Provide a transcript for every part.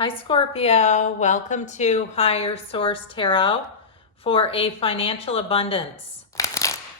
Hi Scorpio, welcome to Higher Source Tarot for a financial abundance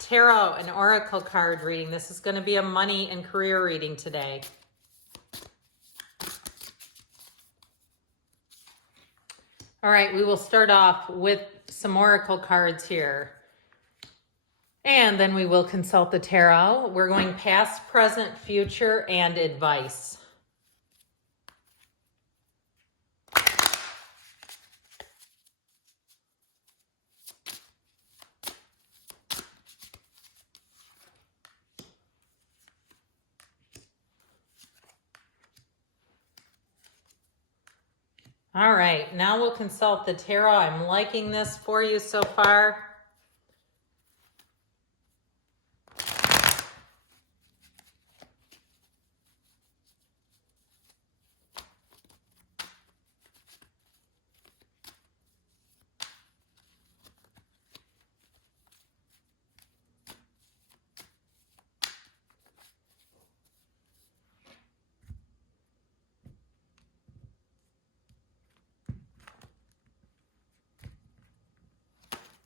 tarot and oracle card reading. This is going to be a money and career reading today. All right, we will start off with some oracle cards here. And then we will consult the tarot. We're going past, present, future, and advice. All right, now we'll consult the tarot. I'm liking this for you so far.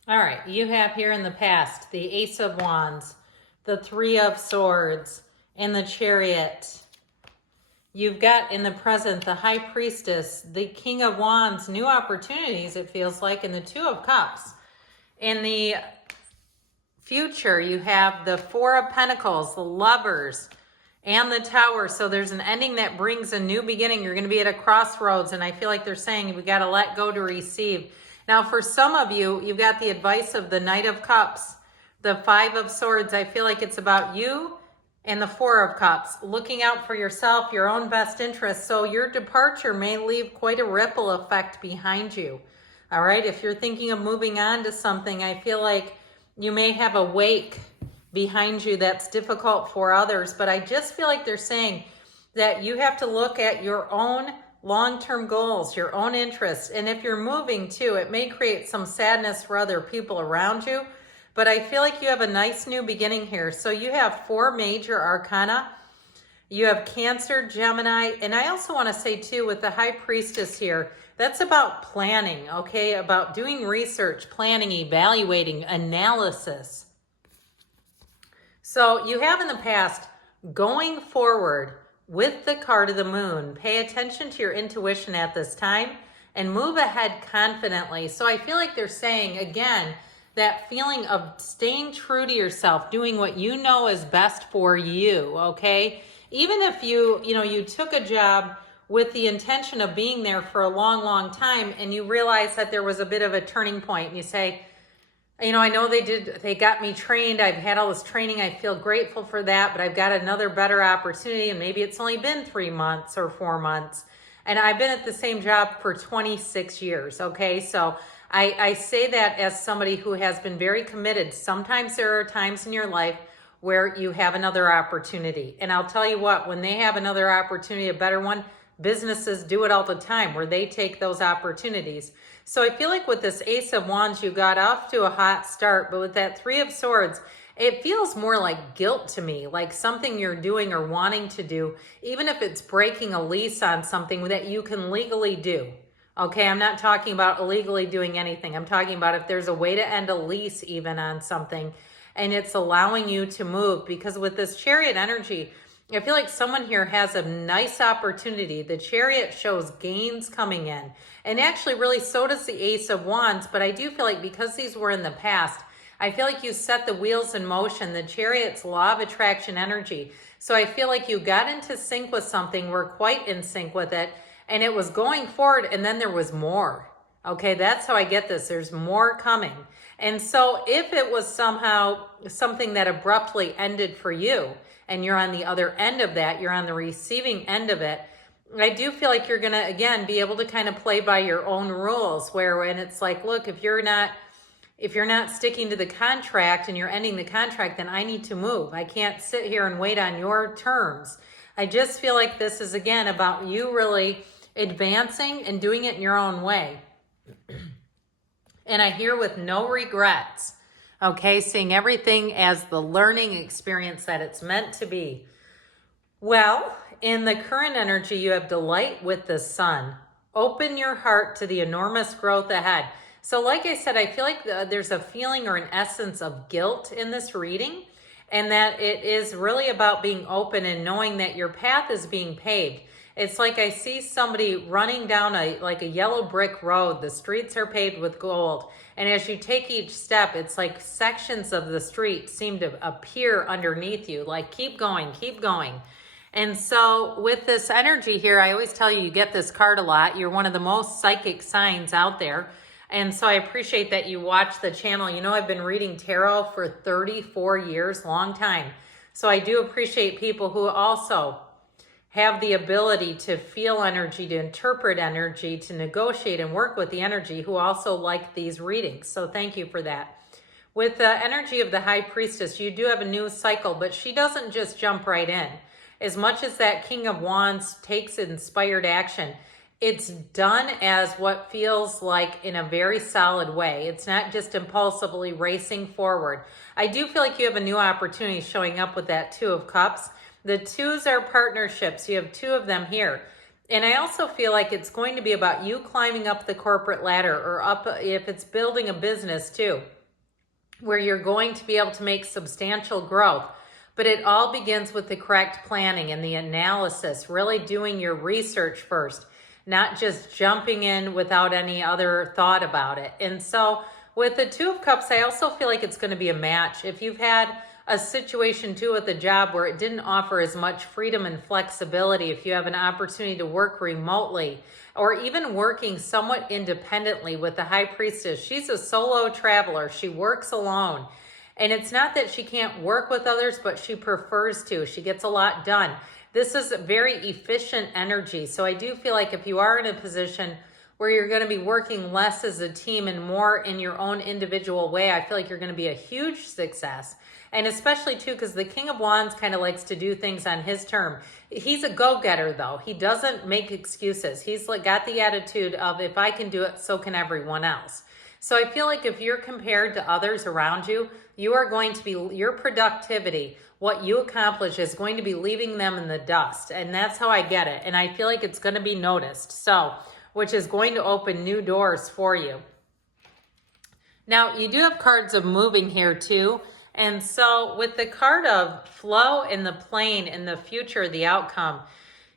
All right, you have here in the past the Ace of Wands, the Three of Swords, and the Chariot. You've got in the present the High Priestess, the King of Wands, new opportunities it feels like, and the Two of Cups. In the future, you have the Four of Pentacles, the Lovers, and the Tower. So there's an ending that brings a new beginning. You're going to be at a crossroads, and I feel like they're saying we got to let go to receive. Now, for some of you, you've got the advice of the Knight of Cups, the Five of Swords. I feel like it's about you and the Four of Cups, looking out for yourself, your own best interests. So your departure may leave quite a ripple effect behind you. All right, if you're thinking of moving on to something, I feel like you may have a wake behind you that's difficult for others. But I just feel like they're saying that you have to look at your own long-term goals, your own interests. And if you're moving too, it may create some sadness for other people around you. But I feel like you have a nice new beginning here. So you have four major arcana. You have Cancer, Gemini, and I also want to say too, with the High Priestess here, that's about planning, okay? About doing research, planning, evaluating, analysis. So you have in the past, going forward, with the card of the Moon, pay attention to your intuition at this time and move ahead confidently. So I feel like they're saying, again, that feeling of staying true to yourself, doing what you know is best for you, okay? Even if you took a job with the intention of being there for a long, long time and you realize that there was a bit of a turning point and you say, I know they got me trained. I've had all this training. I feel grateful for that, but I've got another better opportunity. And maybe it's only been 3 months or 4 months. And I've been at the same job for 26 years. Okay. So I say that as somebody who has been very committed. Sometimes there are times in your life where you have another opportunity. And I'll tell you what, when they have another opportunity, a better one, businesses do it all the time where they take those opportunities. So I feel like with this Ace of Wands, you got off to a hot start, but with that Three of Swords, it feels more like guilt to me, like something you're doing or wanting to do, even if it's breaking a lease on something that you can legally do. Okay, I'm not talking about illegally doing anything. I'm talking about if there's a way to end a lease even on something and it's allowing you to move, because with this Chariot energy, I feel like someone here has a nice opportunity. The Chariot shows gains coming in. And actually, really, so does the Ace of Wands. But I do feel like because these were in the past, I feel like you set the wheels in motion. The Chariot's law of attraction energy. So I feel like you got into sync with something, were quite in sync with it, and it was going forward, and then there was more. Okay, that's how I get this. There's more coming. And so if it was somehow something that abruptly ended for you, and you're on the other end of that, you're on the receiving end of it, I do feel like you're going to, again, be able to kind of play by your own rules, where when it's like, look, if you're not sticking to the contract and you're ending the contract, then I need to move. I can't sit here and wait on your terms. I just feel like this is, again, about you really advancing and doing it in your own way. And I hear with no regrets. Okay, seeing everything as the learning experience that it's meant to be. Well, in the current energy, you have delight with the sun. Open your heart to the enormous growth ahead. So like I said, I feel like there's a feeling or an essence of guilt in this reading, and that it is really about being open and knowing that your path is being paved. It's like I see somebody running down like a yellow brick road. The streets are paved with gold. And as you take each step, it's like sections of the street seem to appear underneath you. Like, keep going, keep going. And so with this energy here, I always tell you, you get this card a lot. You're one of the most psychic signs out there. And so I appreciate that you watch the channel. You know, I've been reading tarot for 34 years, long time. So I do appreciate people who also have the ability to feel energy, to interpret energy, to negotiate and work with the energy, who also like these readings. So thank you for that. With the energy of the High Priestess, you do have a new cycle, but she doesn't just jump right in. As much as that King of Wands takes inspired action, it's done as what feels like in a very solid way. It's not just impulsively racing forward. I do feel like you have a new opportunity showing up with that Two of Cups. The twos are partnerships. You have two of them here. And I also feel like it's going to be about you climbing up the corporate ladder, or up if it's building a business too, where you're going to be able to make substantial growth. But it all begins with the correct planning and the analysis, really doing your research first, not just jumping in without any other thought about it. And so with the Two of Cups, I also feel like it's going to be a match. If you've had a situation too with a job where it didn't offer as much freedom and flexibility, if you have an opportunity to work remotely, or even working somewhat independently with the High Priestess, she's a solo traveler. She works alone. And it's not that she can't work with others, but she prefers to. She gets a lot done. This is very efficient energy. So I do feel like if you are in a position where you're going to be working less as a team and more in your own individual way, I feel like you're going to be a huge success. And especially too, because the King of Wands kind of likes to do things on his term. He's a go-getter though. He doesn't make excuses. He's like got the attitude of, if I can do it, so can everyone else. So I feel like if you're compared to others around you, you are going to be, your productivity, what you accomplish is going to be leaving them in the dust. And that's how I get it. And I feel like it's going to be noticed. So, which is going to open new doors for you. Now, you do have cards of moving here too. And so with the card of flow and the plane and the future, the outcome,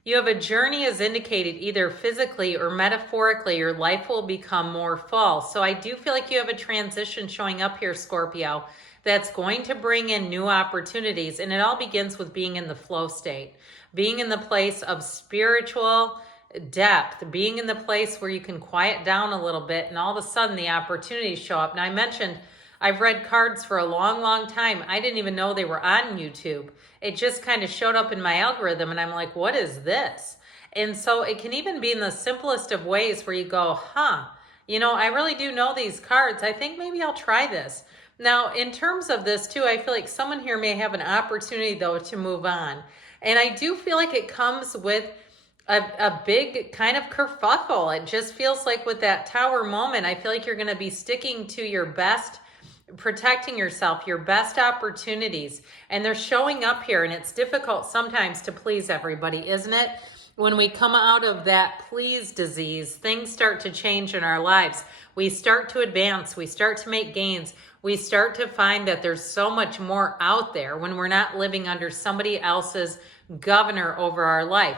you have a journey as indicated, either physically or metaphorically, your life will become more full. So I do feel like you have a transition showing up here, Scorpio, that's going to bring in new opportunities. And it all begins with being in the flow state, being in the place of spiritual depth, being in the place where you can quiet down a little bit, and all of a sudden the opportunities show up. Now, I mentioned I've read cards for a long, long time. I didn't even know they were on YouTube. It just kind of showed up in my algorithm, and I'm like, what is this? And so it can even be in the simplest of ways where you go, you know, I really do know these cards. I think maybe I'll try this. Now, in terms of this too, I feel like someone here may have an opportunity though to move on. And I do feel like it comes with a big kind of kerfuffle. It just feels like with that Tower moment, I feel like you're going to be sticking to your best, protecting yourself, your best opportunities. And they're showing up here, and it's difficult sometimes to please everybody, isn't it? When we come out of that please disease, things start to change in our lives. We start to advance. We start to make gains. We start to find that there's so much more out there when we're not living under somebody else's governor over our life.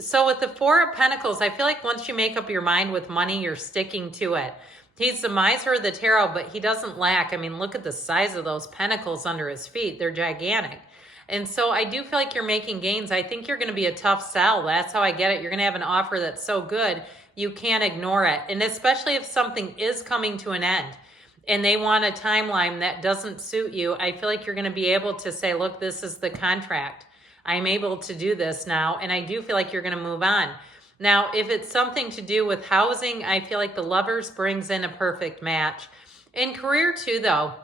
So with the Four of Pentacles, I feel like once you make up your mind with money, you're sticking to it. He's the miser of the tarot, but he doesn't lack. I mean, look at the size of those pentacles under his feet. They're gigantic. And so I do feel like you're making gains. I think you're going to be a tough sell. That's how I get it. You're going to have an offer that's so good, you can't ignore it. And especially if something is coming to an end and they want a timeline that doesn't suit you, I feel like you're going to be able to say, look, this is the contract. I'm able to do this now. And I do feel like you're going to move on. Now, if it's something to do with housing, I feel like the Lovers brings in a perfect match. In career too, though,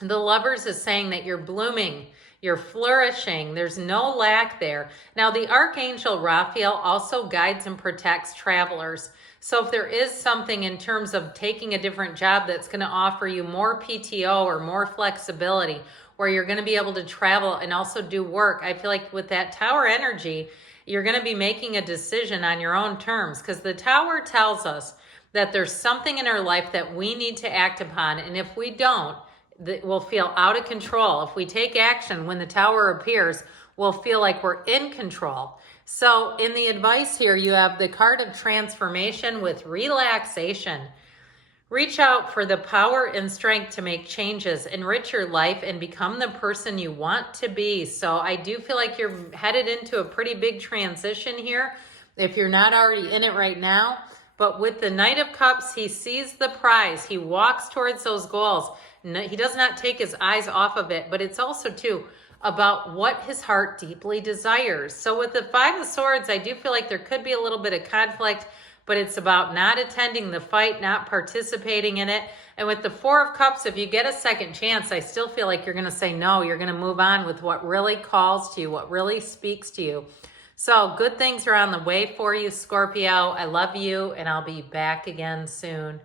the Lovers is saying that you're blooming, you're flourishing, there's no lack there. Now, the Archangel Raphael also guides and protects travelers. So if there is something in terms of taking a different job that's going to offer you more PTO or more flexibility, where you're going to be able to travel and also do work, I feel like with that Tower energy, You're going to be making a decision on your own terms, because the Tower tells us that there's something in our life that we need to act upon. And if we don't, we'll feel out of control. If we take action when the Tower appears, we'll feel like we're in control. So in the advice here, you have the card of transformation with relaxation. Reach out for the power and strength to make changes, enrich your life, and become the person you want to be. So I do feel like you're headed into a pretty big transition here, if you're not already in it right now. But with the Knight of Cups, he sees the prize. He walks towards those goals. He does not take his eyes off of it, but it's also, too, about what his heart deeply desires. So with the Five of Swords, I do feel like there could be a little bit of conflict, but it's about not attending the fight, not participating in it. And with the Four of Cups, if you get a second chance, I still feel like you're going to say no. You're going to move on with what really calls to you, what really speaks to you. So good things are on the way for you, Scorpio. I love you, and I'll be back again soon.